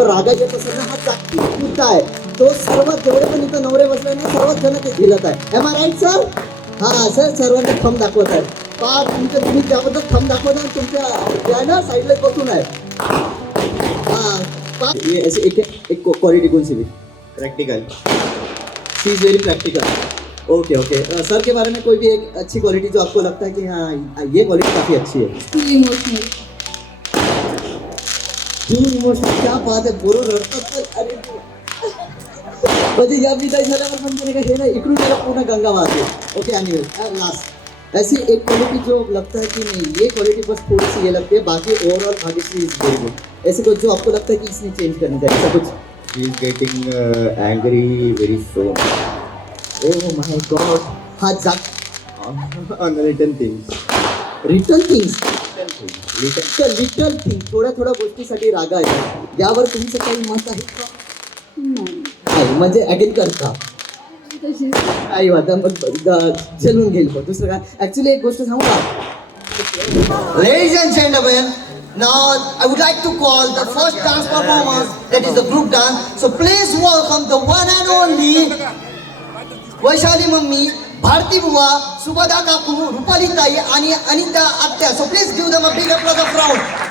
पण रागा येत असेल ना, हा जागतिक मुद्दा आहे. तो सर्वात जेवढे पण इथं नवरे बसले ना, सर्वात जण ते झेलत आहे. Am I right sir? हा सर, सर्वांना थंब दाखवत आहे. पा तुमच्या तुम्ही त्याबद्दल थंब दाखवता, तुमच्या ना साईडला बसून आहे. हाँ ये ऐसे एक क्वालिटी कौन सी भी practical, she is very practical. Okay okay, sir के बारे में कोई भी एक अच्छी क्वालिटी जो आपको लगता है कि हाँ ये क्वालिटी काफ़ी अच्छी है. इमोशनल. इमोशनल, क्या बात है. पोरं रडतात तर अरे म्हणजे या विदाय झाल्यावर म्हणजे नाही का हे ना इकडून त्याला पूर्ण गंगा वाहते. ओके एनीवे, लास्ट ऐसी एक क्वालिटी जो लगता है कि नहीं ये क्वालिटी बस थोड़ी सी ये लगती है, बाकी overall Bhagyashree is very good. ऐसे कुछ जो आपको लगता है कि इसने चेंज करना चाहिए, ऐसा कुछ? He is getting angry very soon. Oh my God. हा जाग On written things. Return things, Little. Little thing, थोड्या थोड्या गोष्टीसाठी रागा येतात. यावर तुमचं काही मत आहे का? नाही म्हणजे अगेन करता तशीच. आई वाटा मग चलून घेईल. पण दुसरं काय ॲक्च्युली एक गोष्ट सांगू का? Ladies and gentlemen, now I would like to call the first dance performance, that is the group dance. So please welcome the one and only Vaishali mummy, Bharati बुवा, सुभदा काकू, रुपाली ताई आणि अनिता आत्या. So please give them a big applause of round.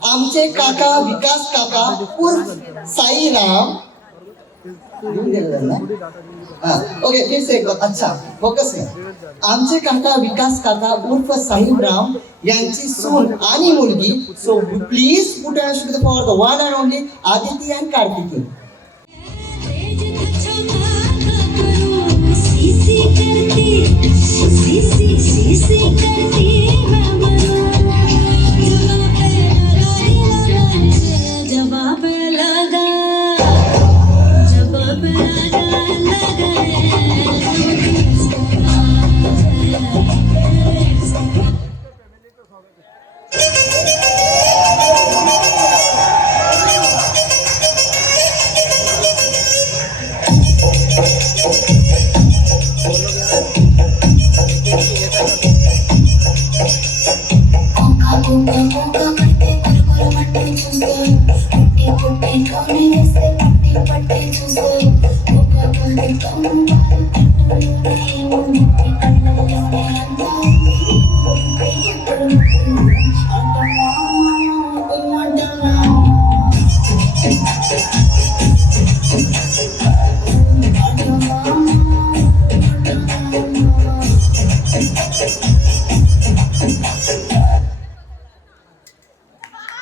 आमचे काका विकास काका उर्फ Sairam. Okay फिर से एक बार. अच्छा फोकस आहे. आमचे काका विकास काका उर्फ साईराम यांची सून आणि मुलगी. So please put for the one and only Aditi and Kartiki.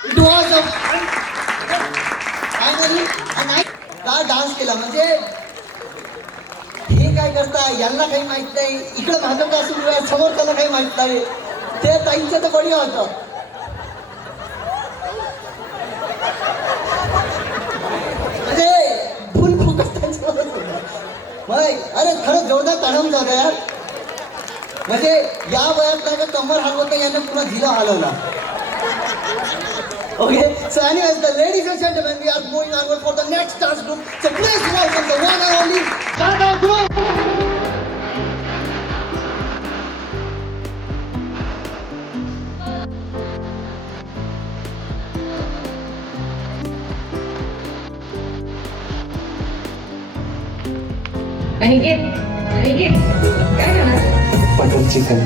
It was a finally का डान्स केला म्हणजे हे काय करता यांना काही माहित नाही. इकडे भाजप असून समोर त्याला काही माहित नाही. ते ताईंचं तर बढिया होतं. म्हणजे फुल फोकस त्यांच्यावर मग अरे खरंच जोरदार ताणून झालं यार. म्हणजे या वयात नाही का कमर हलवत नाही, यांना पुन्हा झिला हलवला. Okay, so anyways, the ladies and gentlemen, we are moving onward for the next dance group. So please welcome the one and only Gaga Group. Anikit, काय करणार? Butter chicken.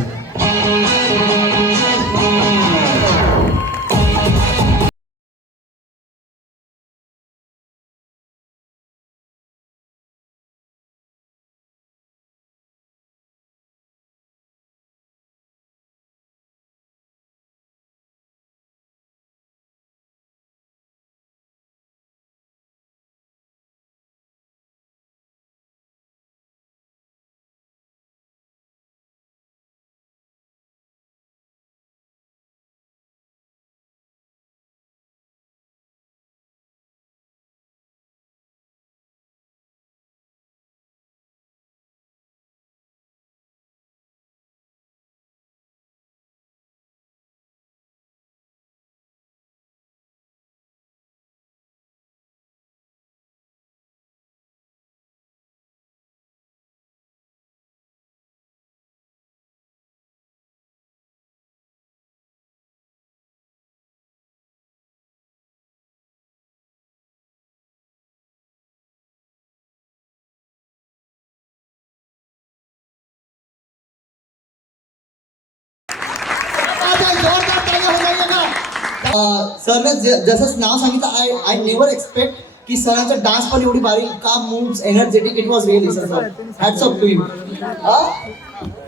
सरने जसं नाव सांगितलं आय नेव्हर एक्सपेक्ट की सरांचा dance पण एवढी भारी का moves energetic it was really sir hats off to you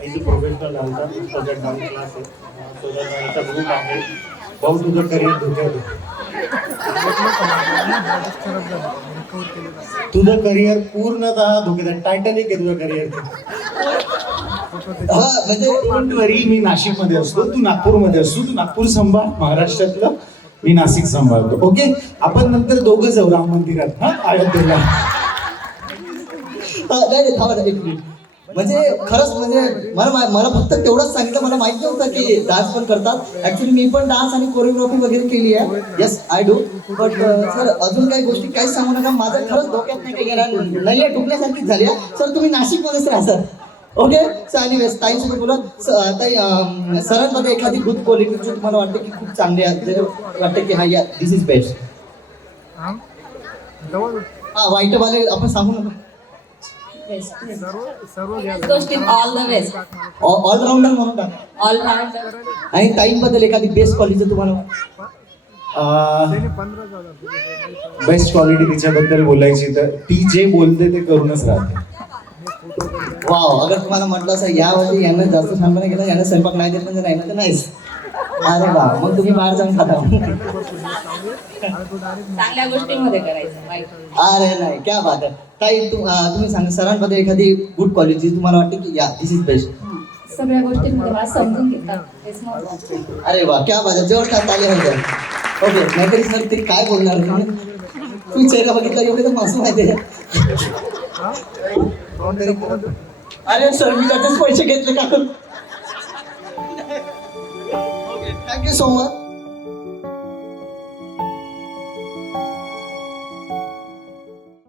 is a professional dancer project dance class आहे सो त्याचा ग्रुप आहे भाऊ तुझं करिअर धोक्यात तुझं करिअर पूर्णतः धोक्यात आहे टायटॅनिक आहे तुझं करिअर म्हणजे मी नाशिकमध्ये असतो तू नागपूरमध्ये असतो तू नागपूर सांभाळ महाराष्ट्रातलं मी नाशिक सांभाळतो ओके आपण नंतर दोघं जाऊ राम मंदिरात हा अयोध्येला नाही थांबा एक मिनिट म्हणजे खरंच म्हणजे मला फक्त तेवढंच सांगितलं मला माहित नव्हतं की डान्स पण करतात ऍक्च्युली मी पण डान्स आणि कोरिओग्राफी वगैरे केली आहे yes I do but sir अजून काही गोष्टी काहीच सांगू नका माझं खरंच डोक्यात नाही काही येणार नाही डुबण्यासारखीच झाली आहे सर तुम्ही नाशिकमध्येच राहा सर ओके सर एनिवेज ताईसोबत बोला ताई सरांमध्ये एखादी गुड क्वालिटी जो तुम्हाला वाटते की खूप चांगली आहे जे वाटतं की हा या दिस इज बेस्ट हा वाईटवाले आपण सांगू नका गोष्टी ऑल द बेस्ट ऑलराऊंडर म्हणून टाका ऑल राऊंड आणि ताईंबद्दल एखादी बेस्ट क्वालिटी तुम्हाला बेस्ट क्वालिटी तिच्याबद्दल बोलायची तर ती जे बोलते ते करूनच राहते वाव अगर तुम्हाला म्हटलं असं यावरती यांना जास्त छानपणे केलं यांना स्वयंपाक नाही देत म्हणजे नाही ना तर नाहीच अरे वा मग तुम्ही बाहेर जाऊन खाता चांगल्या गोष्टींमध्ये करायचं वाईट अरे नाही क्या बात आहे ताई तुम्ही सांगा सरांमध्ये एखादी गुड क्वालिटी तुम्हाला वाटते की या दिस इज बेस्ट सगळ्या गोष्टींमध्ये मला समजून घेतात तेच महत्त्वाचं. अरे वा क्या बात आहे जेवढ काय ताली हवी ओके नाहीतरी सर तरी काय बोलणार तुम्ही चेहरा बघितला एवढे तर मासू माहिती आहे अरे सर मी त्याचेच पैसे घेतले का थँक्यू सो मच